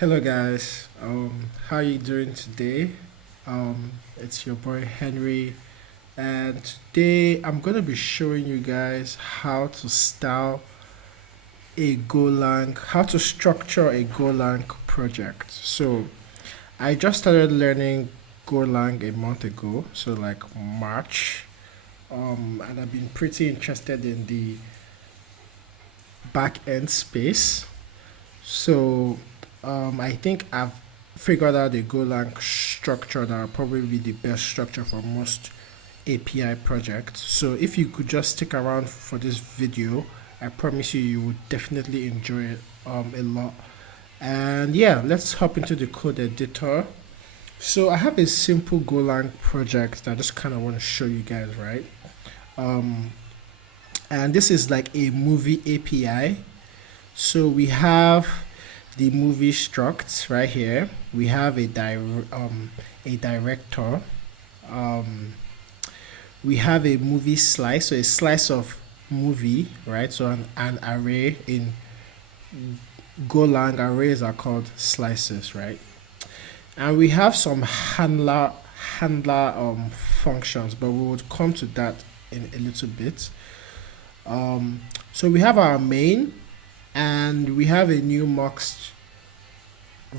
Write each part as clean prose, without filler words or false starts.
Hello guys, how you doing today? It's your boy Henry, and today I'm gonna be showing you guys how to style a golang, how to structure a golang project. So I just started learning golang a month ago, so like March, and I've been pretty interested in the back end space. So I think I've figured out the Golang structure that will probably be the best structure for most API projects. So if you could just stick around for this video, I promise you, you would definitely enjoy it a lot. And yeah, let's hop into the code editor. So I have a simple Golang project that I just kind of want to show you guys, right? Um, and this is like a movie API. So we have the movie struct right here. We have a director. Um, we have a movie slice, so a slice of movie, right? So an array in Golang arrays are called slices, right? And we have some handler functions, but we would come to that in a little bit. So we have our main, and we have a new muxt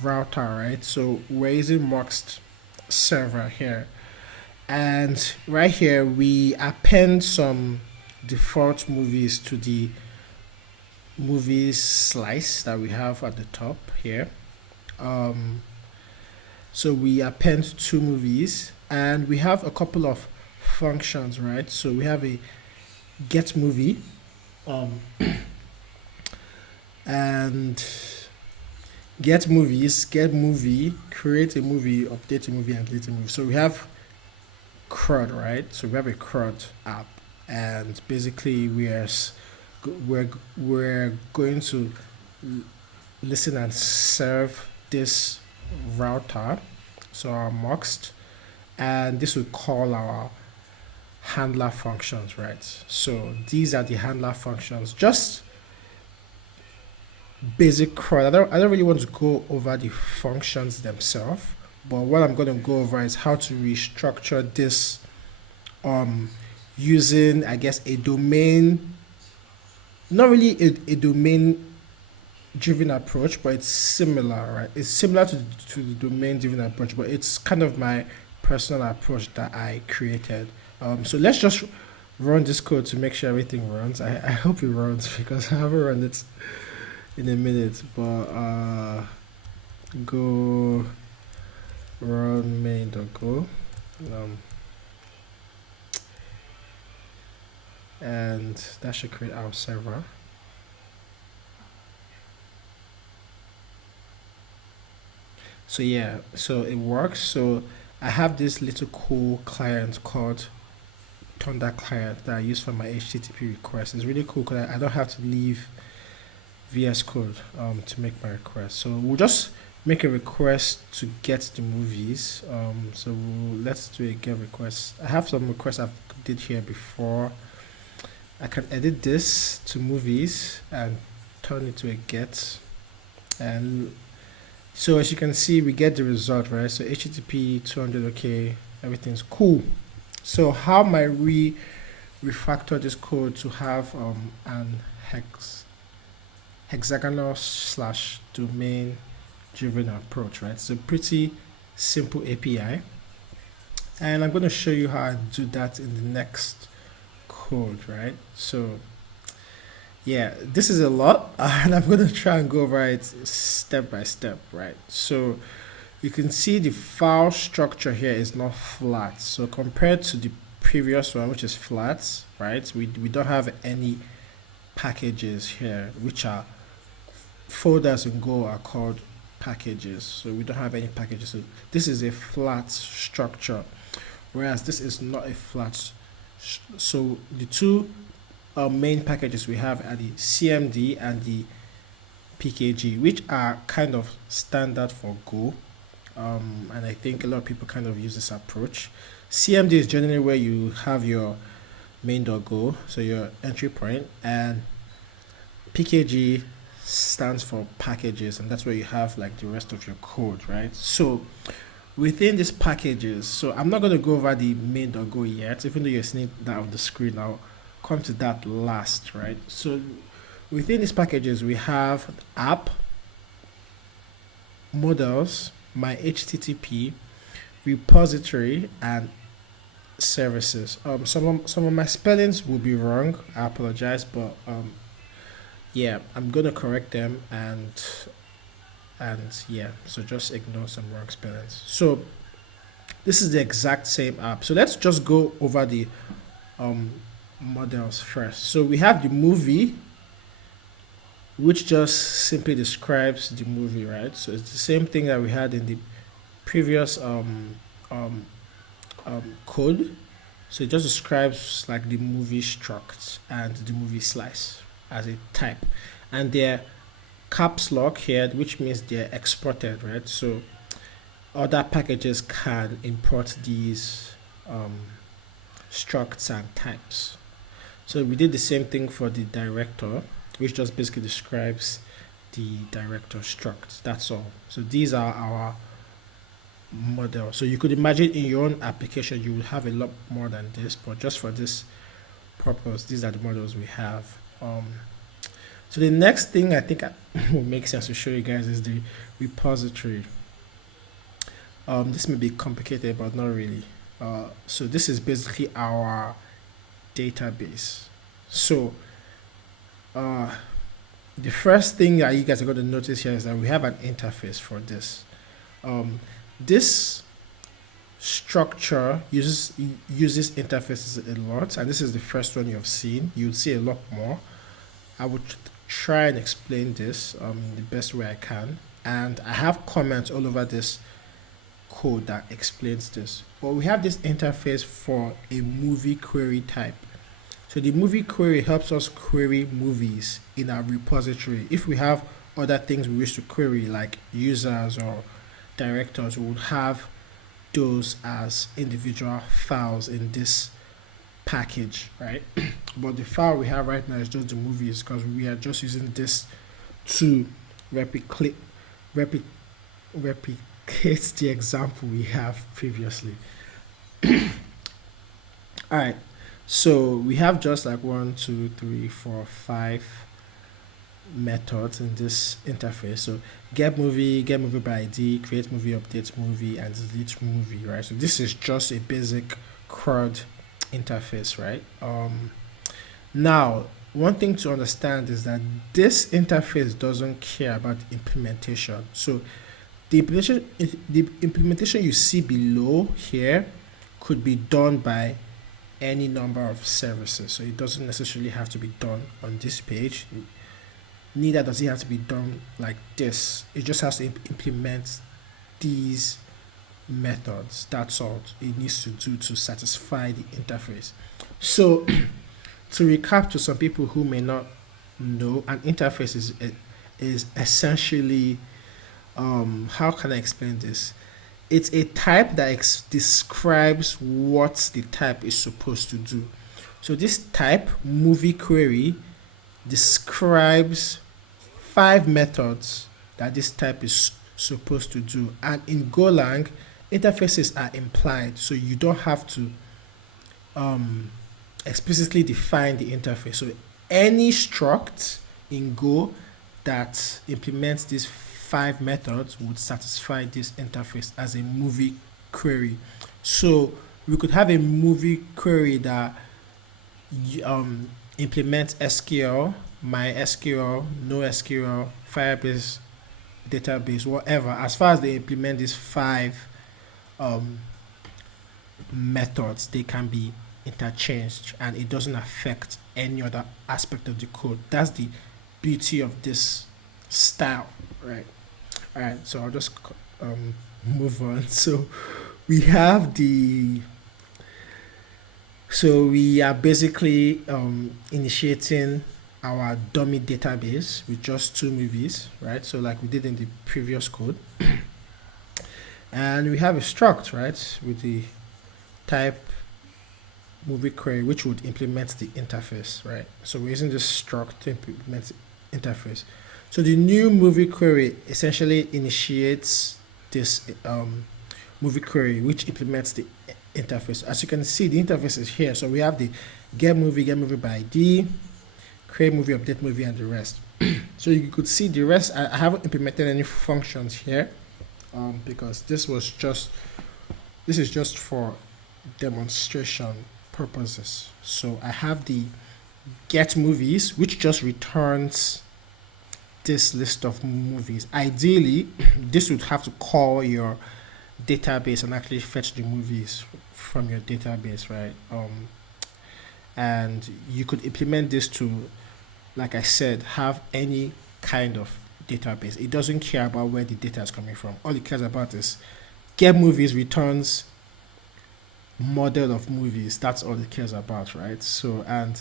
router, right? So we're using muxt server here, and right here we append some default movies to the movies slice that we have at the top here. So we append two movies, and we have a couple of functions, right? So we have a get movie, um, and get movies, get movie, create a movie, update a movie, and delete a movie. So we have CRUD, right? So we have a CRUD app, and basically we're going to listen and serve this router, so our muxt, and this will call our handler functions, right? So these are the handler functions. Just basic CRUD. I don't really want to go over the functions themselves, but what I'm going to go over is how to restructure this um using, I guess, a domain, not really a domain driven approach, but it's similar, right? It's similar to the domain driven approach, but it's kind of my personal approach that I created. So let's just run this code to make sure everything runs. I hope it runs because I haven't run it in a minute, but go run main.go, and that should create our server. So yeah, so it works. So I have this little cool client called Thunder client that I use for my HTTP requests. It's really cool because I don't have to leave VS Code to make my request. So we'll just make a request to get the movies. So let's do a get request. I have some requests I've did here before. I can edit this to movies and turn it to a get. And so as you can see, we get the result, right? So HTTP 200, okay, everything's cool. So how might we refactor this code to have an hexagonal slash domain driven approach, right? It's a pretty simple API, and I'm going to show you how I do that in the next code, right? So yeah, this is a lot, and I'm going to try and go over it step by step, right? So you can see the file structure here is not flat. So compared to the previous one, which is flat, right? We don't have any packages here, which are folders in Go are called packages. So we don't have any packages. So this is a flat structure, whereas this is not a flat. So the two main packages we have are the CMD and the PKG, which are kind of standard for Go. And I think a lot of people kind of use this approach. CMD is generally where you have your main.go, so your entry point, and PKG stands for packages, and that's where you have like the rest of your code, right? So within these packages, so I'm not going to go over the main.go yet, even though you're seeing that on the screen. I'll come to that last, right? So within these packages, we have app, models, my HTTP, repository, and services. Some of my spellings will be wrong. I apologize, but yeah, I'm gonna correct them, and yeah, so just ignore some wrong spellings. So this is the exact same app. So let's just go over the um models first. So we have the movie, which just simply describes the movie, right? So it's the same thing that we had in the previous um, code. So it just describes like the movie struct and the movie slice as a type, and they're caps lock here, which means they're exported, right? So other packages can import these structs and types. So we did the same thing for the director, which just basically describes the director struct. That's all. So these are our model. So you could imagine in your own application you will have a lot more than this, but just for this purpose, these are the models we have. So the next thing I think will make sense to show you guys is the repository. This may be complicated, but not really. So this is basically our database. So the first thing that you guys are going to notice here is that we have an interface for this. This structure uses interfaces a lot, and this is the first one you've seen. You'll see a lot more. I would try and explain this the best way I can, and I have comments all over this code that explains this. But we have this interface for a movie query type. So the movie query helps us query movies in our repository. If we have other things we wish to query, like users or directors, we would have those as individual files in this package, right? But the file we have right now is just the movies, because we are just using this to replicate the example we have previously. All right, so we have just like 1, 2, 3, 4, 5 methods in this interface. So get movie by ID, create movie, update movie, and delete movie, right? So this is just a basic CRUD interface, right? Now one thing to understand is that this interface doesn't care about implementation. So the implementation you see below here could be done by any number of services. So it doesn't necessarily have to be done on this page. Neither does it have to be done like this. It just has to implement these methods. That's all it needs to do to satisfy the interface. So to recap, to some people who may not know, an interface is essentially how can I explain this? It's a type that describes what the type is supposed to do. So this type, movie query, describes 5 methods that this type is supposed to do. And in Golang, interfaces are implied, so you don't have to explicitly define the interface. So any struct in Go that implements these 5 methods would satisfy this interface as a movie query. So we could have a movie query that implements SQL, MySQL, NoSQL, Firebase database, whatever. As far as they implement these 5 methods, they can be interchanged and it doesn't affect any other aspect of the code. That's the beauty of this style, right? All right, so I'll just move on. So we have we are basically initiating our dummy database with just 2 movies, right? So like we did in the previous code. And we have a struct, right, with the type movie query, which would implement the interface, right? So we're using this struct to implement the interface. So the new movie query essentially initiates this movie query, which implements the interface. As you can see, the interface is here. So we have the get movie by ID, create movie, update movie, and the rest. So you could see the rest. I haven't implemented any functions here because this is just for demonstration purposes. So I have the get movies, which just returns this list of movies. Ideally, this would have to call your database and actually fetch the movies from your database, right? And you could implement this to, like I said, have any kind of database. It doesn't care about where the data is coming from. All it cares about is get movies returns model of movies. That's all it cares about, right? So, and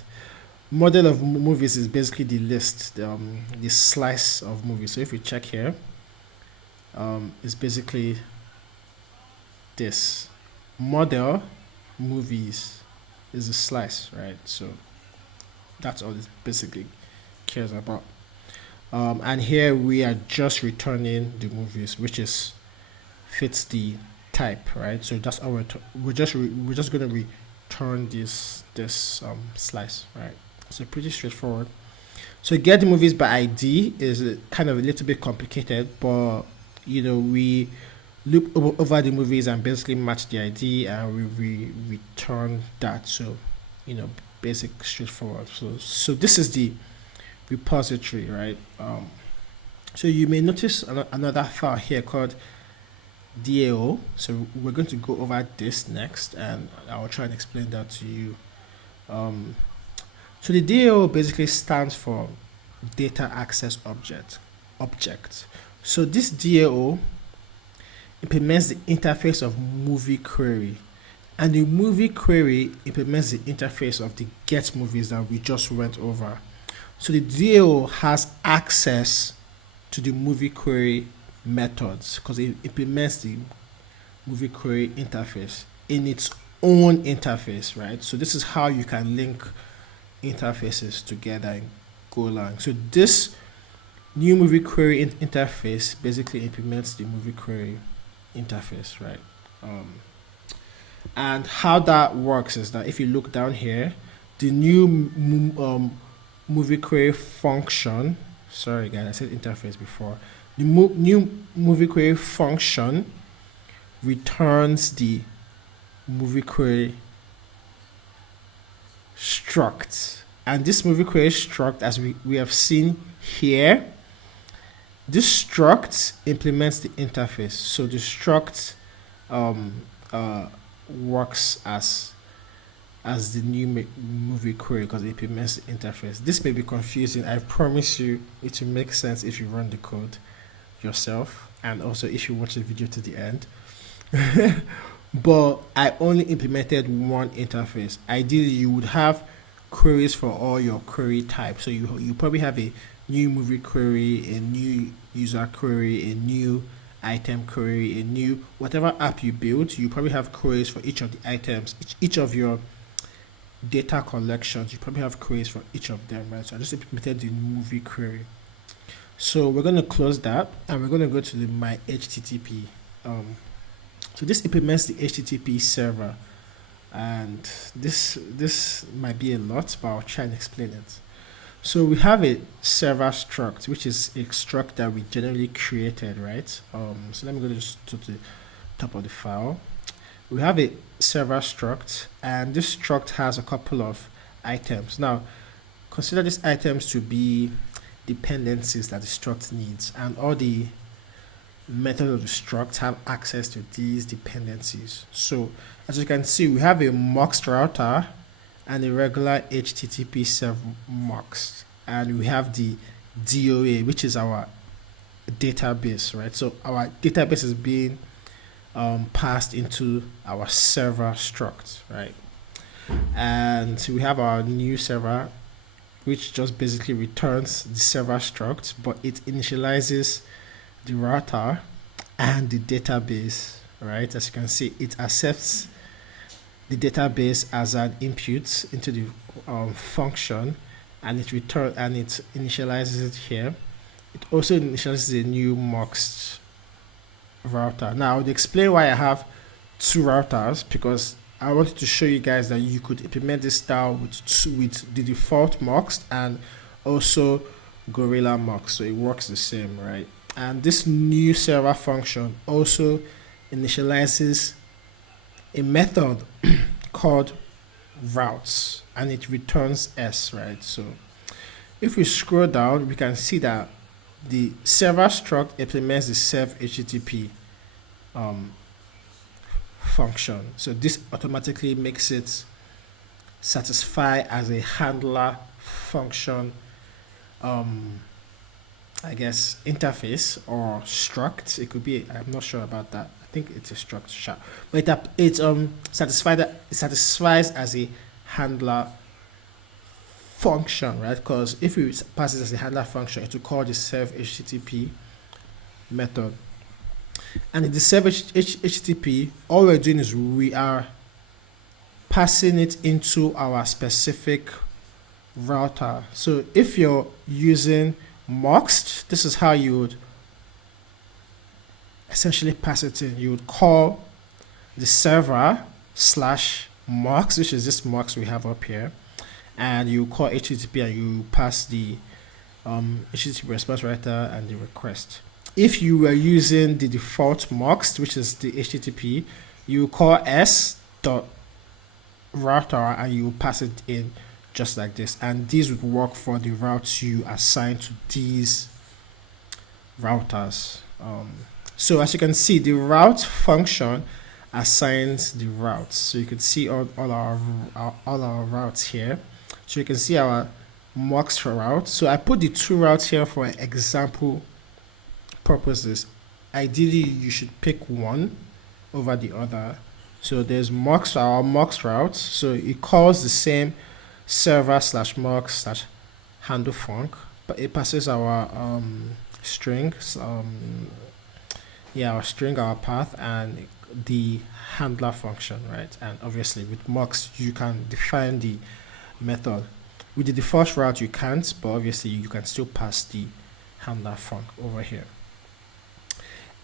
model of movies is basically the list, the slice of movies. So if we check here, it's basically this model movies is a slice, right? So that's all it basically cares about. And here we are just returning the movies, which is fits the type, right? So that's our we're just going to return this slice, right? So pretty straightforward. So get the movies by ID is kind of a little bit complicated, but we loop over the movies and basically match the ID and we return that. So basic straightforward. So this is the repository, right? So you may notice another file here called DAO. So we're going to go over this next and I'll try and explain that to you. So the DAO basically stands for data access object. So this DAO implements the interface of movie query, and the movie query implements the interface of the get movies that we just went over. So the DAO has access to the movie query methods because it implements the movie query interface in its own interface, right? So this is how you can link interfaces together in Golang. So this new movie query interface basically implements the movie query interface, right? And how that works is that if you look down here, the new movie query function, sorry guys, I said interface before, the new movie query function returns the movie query struct, and this movie query struct, as we have seen here, this struct implements the interface. So the struct works as the new movie query because it implements the interface. This may be confusing. I promise you it will make sense if you run the code yourself and also if you watch the video to the end. But I only implemented one interface. Ideally, you would have queries for all your query types. So you probably have a new movie query, a new user query, a new item query, a new whatever app you build. You probably have queries for each of the items, each of your data collections. You probably have queries for each of them, right? So I just implemented the movie query. So we're going to close that and we're going to go to the my HTTP. So this implements the HTTP server, and this might be a lot, but I'll try and explain it. So we have a server struct, which is a struct that we generally created, right? So let me go to the top of the file. We have a server struct, and this struct has a couple of items. Now, consider these items to be dependencies that the struct needs, and all the methods of the struct have access to these dependencies. So as you can see, we have a mux router and a regular HTTP server mux, and we have the DOA, which is our database, right? So our database is being passed into our server struct, right? And we have our new server, which just basically returns the server struct, but it initializes the router and the database, right? As you can see, it accepts the database as an input into the function, and it initializes it here, it also initializes a new mux router. Now I would explain why I have two routers, because I wanted to show you guys that you could implement this style with the default mux and also Gorilla mux, so it works the same, right? And this new server function also initializes a method called routes, and it returns s, right? So if we scroll down, we can see that the server struct implements the serve http function. So this automatically makes it satisfy as a handler function, I guess interface or struct. It could be, I'm not sure about that. I think it's a struct, but it satisfies as a handler function, right? Because if we pass it as a handler function, it will call the serve http method. And in the serve http, all we're doing is we are passing it into our specific router. So if you're using muxt, this is how you would essentially pass it in. You would call the server slash mux, which is this mux we have up here, and you call http and you pass the http response writer and the request. If you were using the default muxt, which is the http, you call s.router and you pass it in just like this, and these would work for the routes you assign to these routers. So as you can see, the route function assigns the routes. So you can see all our routes here. So you can see our mux route. So I put the two routes here for example purposes. Ideally, you should pick one over the other. So there's our mux route. So it calls the same server slash mux slash handle func, but it passes our string, our path, and the handler function, right? And obviously with mux you can define the method. With the default route you can't, but obviously you can still pass the handler func over here.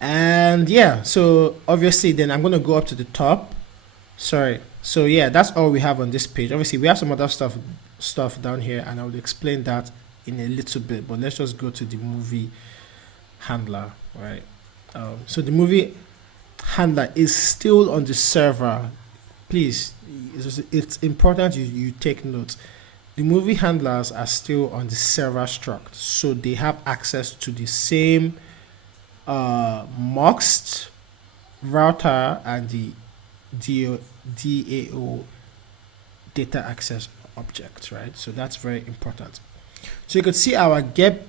And yeah, so obviously then I'm going to go up to the top. So yeah, that's all we have on this page. Obviously we have some other stuff down here, and I will explain that in a little bit, but let's just go to the movie handler, right? So the movie handler is still on the server. Please, it's important you take note. The movie handlers are still on the server struct, so they have access to the same muxt router and the DAO data access object, right? So that's very important. So you can see our get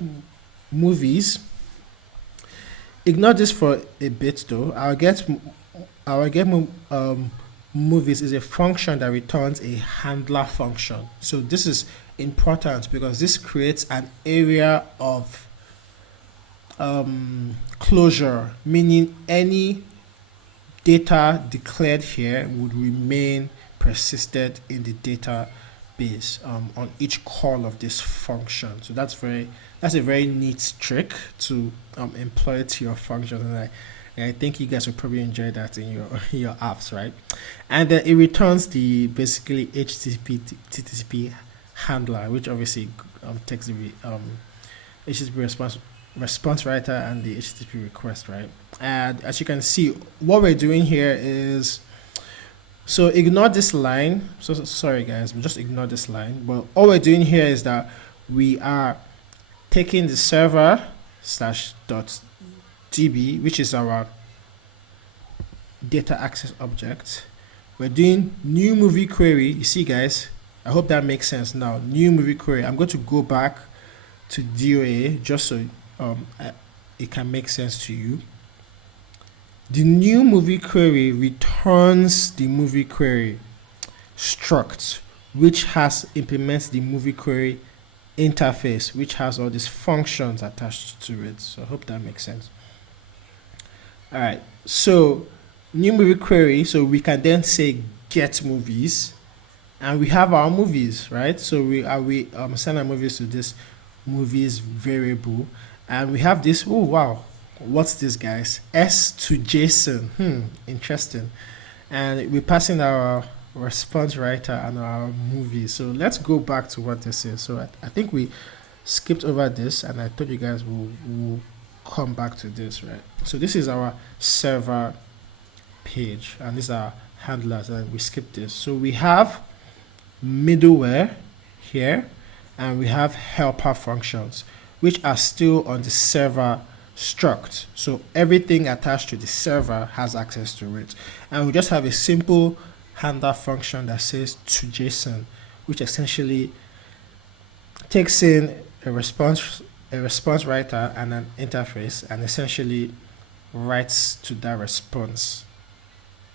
movies. Ignore this for a bit though. Our get movies is a function that returns a handler function. So this is important because this creates an area of closure, meaning any data declared here would remain persisted in the database on each call of this function. So that's a very neat trick to employ to your function, and I think you guys will probably enjoy that in your apps, right? And then it returns the basically HTTP handler, which obviously takes the HTTP response writer and the HTTP request, right? And as you can see, what we're doing here is, so ignore this line. So sorry guys, but just ignore this line. But all we're doing here is that we are taking the server /.db, which is our data access object. We're doing new movie query. You see guys, I hope that makes sense now. New movie query. I'm going to go back to DOA just so it can make sense to you. The new movie query returns the movie query struct, which implements the movie query interface, which has all these functions attached to it. So I hope that makes sense. All right, so new movie query, so we can then say get movies, and we have our movies, right? So we assign our movies to this movies variable, And we have this, oh wow, what's this guys? S to JSON. Interesting. And we're passing our response writer and our movie. So let's go back to what this is. So I think we skipped over this, and I told you guys we'll come back to this, right? So this is our server page, and these are handlers, and we skipped this. So we have middleware here, and we have helper functions, which are still on the server struct. So everything attached to the server has access to it. And we just have a simple handler function that says to JSON, which essentially takes in a response writer and an interface, and essentially writes to that response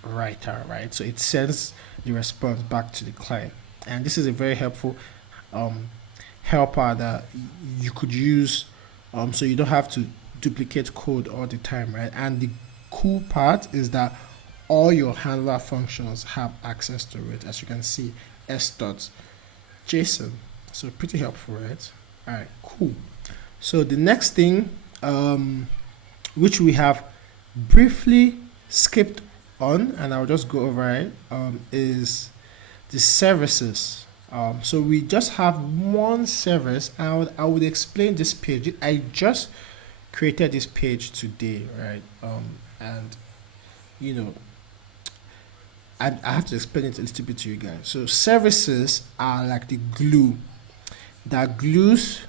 writer, right? So it sends the response back to the client. And this is a very helpful helper that you could use, so you don't have to duplicate code all the time, right? And the cool part is that all your handler functions have access to it, as you can see, s.json. So pretty helpful, right? All right, cool. So the next thing, which we have briefly skipped on, and I'll just go over it, is the services. So we just have one service, and I would explain this page. I just created this page today, right? And you know, I have to explain it a little bit to you guys. So services are like the glue that glues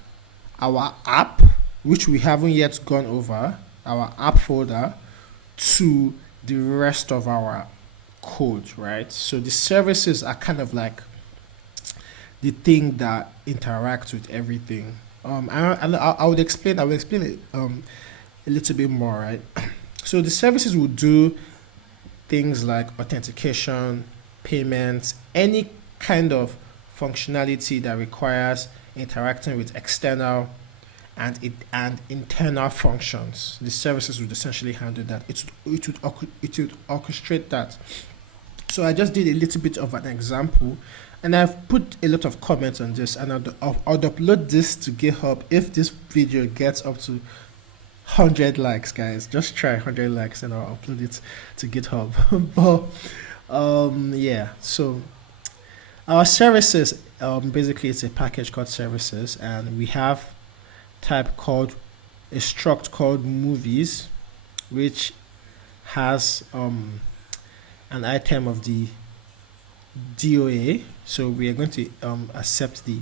our app, which we haven't yet gone over, our app folder, to the rest of our code, right? So the services are kind of like the thing that interacts with everything. I would explain it a little bit more, right? So the services will do things like authentication, payments, any kind of functionality that requires interacting with external and internal functions. The services would essentially handle that. It would orchestrate that. So I just did a little bit of an example, and I've put a lot of comments on this, and I'll upload this to GitHub if this video gets up to 100 likes, guys. Just try 100 likes and I'll upload it to GitHub. But yeah, so our services, basically it's a package called services, and we have type called a struct called movies, which has an item of the DOA. So we are going to accept the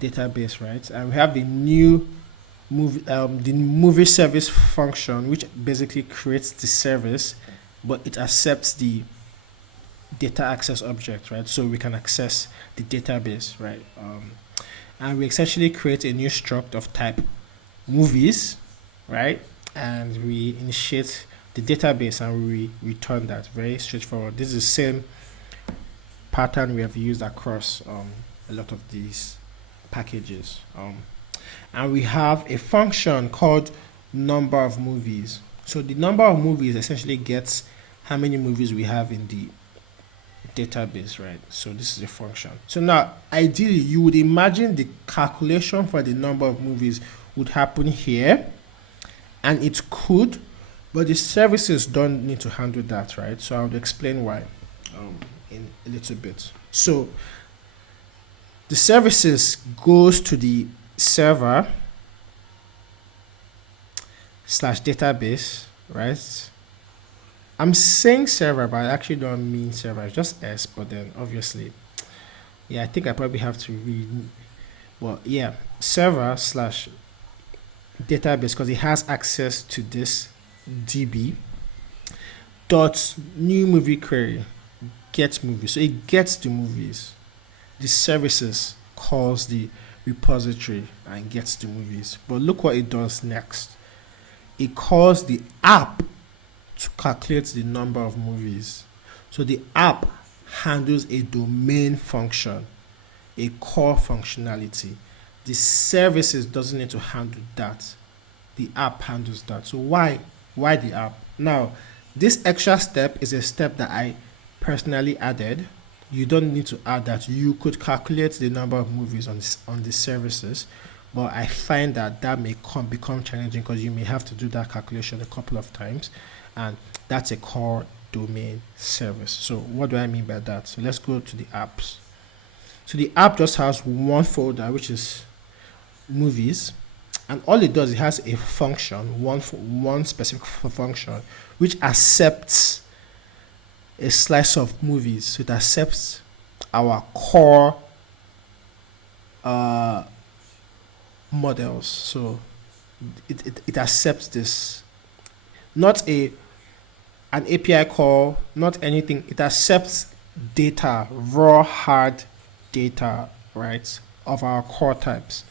database, right? And we have the new movie service function, which basically creates the service, but it accepts the data access object, right? So we can access the database, right? And we essentially create a new struct of type movies, right? And we initiate the database and we return that. Very straightforward. This is the same pattern we have used across a lot of these packages. And we have a function called number of movies. So the number of movies essentially gets how many movies we have in the database, right? So this is a function. So now ideally you would imagine the calculation for the number of movies would happen here, and it could, but the services don't need to handle that, right? So I'll explain why in a little bit. So the services goes to the server / database, right? I'm saying server, but I actually don't mean server. It's just S, but then obviously, yeah, I think I probably have to read. Well, yeah, server / database, because it has access to this DB dot new movie query get movies. So it gets the movies. The services calls the repository and gets the movies. But look what it does next. It calls the app to calculate the number of movies. So the app handles a domain function, a core functionality. The services doesn't need to handle that. The app handles that. So why the app? Now, this extra step is a step that I personally added. You don't need to add that. You could calculate the number of movies on the services, but I find that may become challenging because you may have to do that calculation a couple of times, and that's a core domain service. So what do I mean by that? So let's go to the apps. So the app just has one folder, which is movies, and all it does, it has a function, one specific function, which accepts a slice of movies. So it accepts our core models. So it accepts this, not an API call, not anything. It accepts data, raw hard data, right, of our core types,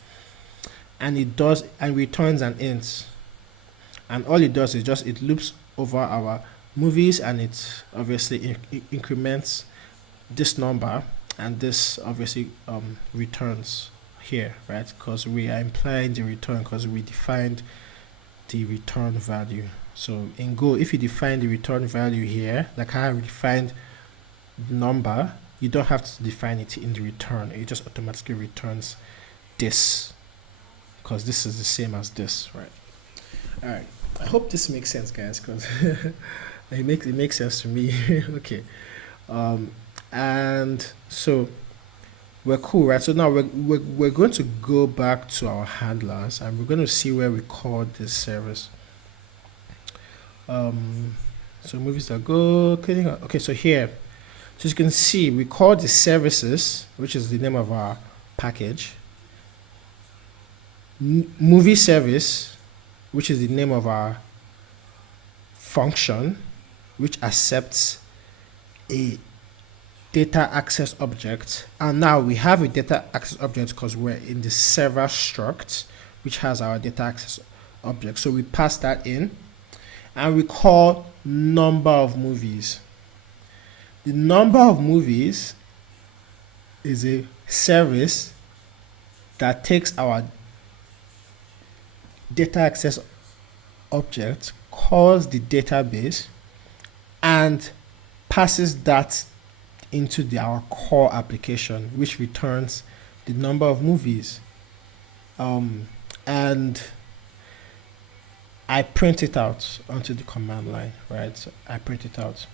and it does and returns an int. And all it does is just it loops over our movies, and it obviously increments this number, and this obviously returns here, right? Because we are implying the return because we defined the return value. So in Go, if you define the return value here, like how we defined number, you don't have to define it in the return. It just automatically returns this because this is the same as this, right? All right. I hope this makes sense, guys, because it makes sense to me. Okay. And so we're cool, right? So now we're going to go back to our handlers, and we're going to see where we call this service. So movies that go cleaning up. Okay, so here, so you can see we call the services, which is the name of our package, movie service, which is the name of our function, which accepts a data access object. And now we have a data access object because we're in the server struct, which has our data access object. So we pass that in, and we call number of movies. The number of movies is a service that takes our data access object, calls the database, and passes that into our core application, which returns the number of movies. And I print it out onto the command line, right? So I print it out.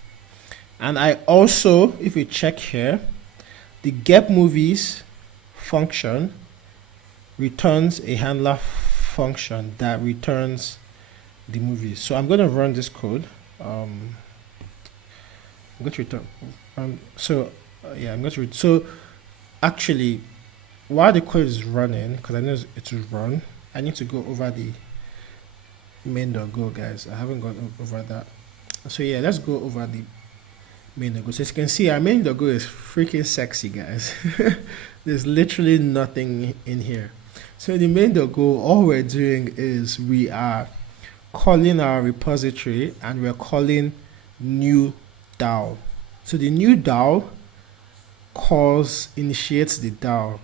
And I also, if you check here, the get movies function returns a handler function that returns the movies. So I'm going to run this code. I'm going to return. I'm going to. So actually, while the code is running, because I know it will run, I need to go over the main.go, guys. I haven't gone over that. So yeah, let's go over the main.go. So as you can see, our main.go is freaking sexy, guys. There's literally nothing in here. So the main.go, all we're doing is we are calling our repository, and we're calling new DAO. So the new DAO initiates the DAO,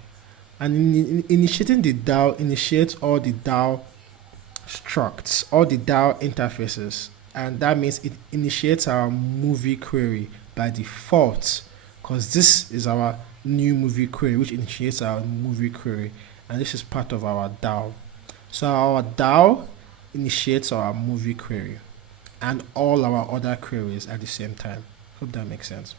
and in initiating the DAO initiates all the DAO structs, all the DAO interfaces, and that means it initiates our movie query by default, because this is our new movie query, which initiates our movie query, and this is part of our DAO. So our DAO initiates our movie query and all our other queries at the same time. Hope that makes sense.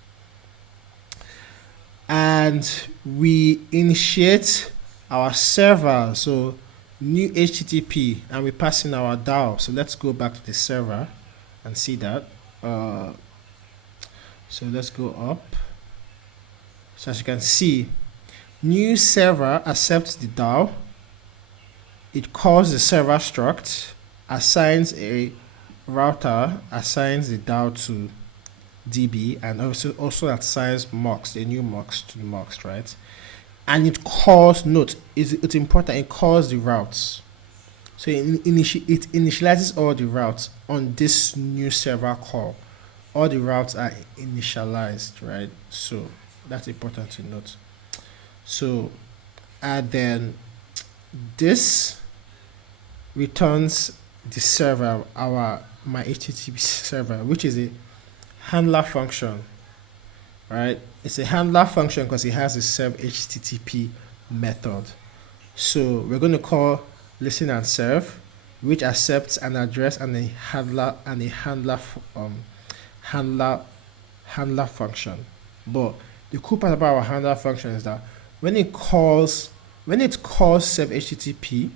And we initiate our server, so new HTTP, and we pass in our DAO. So let's go back to the server and see that. So let's go up. So as you can see, new server accepts the DAO. It calls the server struct, assigns a router, assigns the DAO to DB, and also assigns mux, a new mux to the mux, right? And it calls, note, it's important, it calls the routes. So it initializes all the routes on this new server call. All the routes are initialized, right? So that's important to note. So, and then this returns the server, my HTTP server, which is a handler function, right? It's a handler function because it has a serve HTTP method. So we're going to call listen and serve, which accepts an address and a handler handler function. But the cool part about our handler function is that when it calls serve HTTP,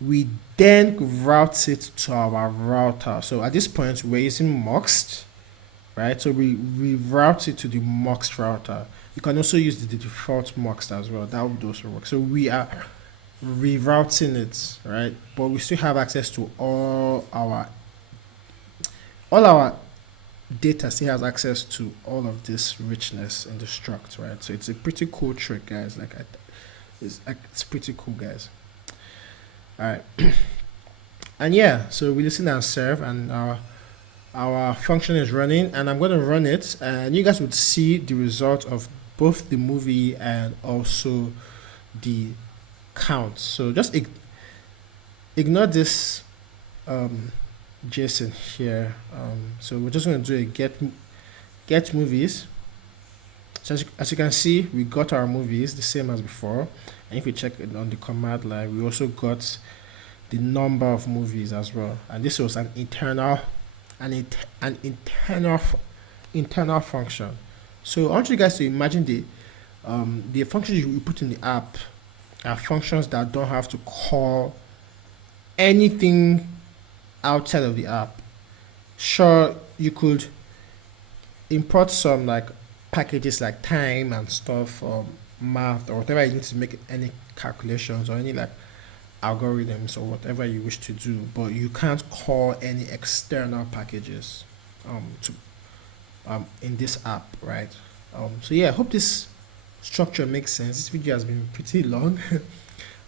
we then route it to our router. So at this point, we're using muxt, right? So we route it to the muxt router. You can also use the default muxt as well. That would also work. So we are rerouting it, right? But we still have access to all our data still has access to all of this richness in the struct, right? So it's a pretty cool trick, guys. It's pretty cool, guys. All right. And yeah, so we listen and serve, and our function is running, and I'm going to run it, and you guys would see the result of both the movie and also the count. So just ignore this JSON here. So we're just going to do a get movies. So as you can see, we got our movies the same as before, and if we check it on the command line, we also got the number of movies as well. And this was an internal internal function. So I want you guys to imagine the functions you put in the app are functions that don't have to call anything outside of the app. Sure, you could import some like packages like time and stuff, or math, or whatever you need to make any calculations or any like algorithms or whatever you wish to do, but you can't call any external packages to in this app, right? So yeah, I hope this structure makes sense. This video has been pretty long.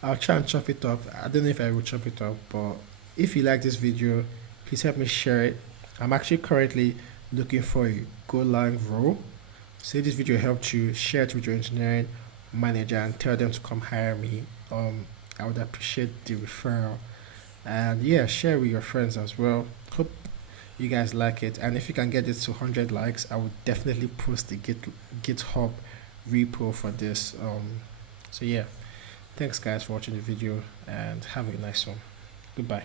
I'll try and chop it up. I don't know if I will chop it up, but if you like this video, please help me share it. I'm actually currently looking for a golang role. Say this video helped you, share it with your engineering manager and tell them to come hire me. I would appreciate the referral, and yeah, share with your friends as well. Hope you guys like it, and if you can get it to 100 likes, I would definitely post the GitHub repo for this. So yeah, thanks guys for watching the video, and have a nice one. Goodbye.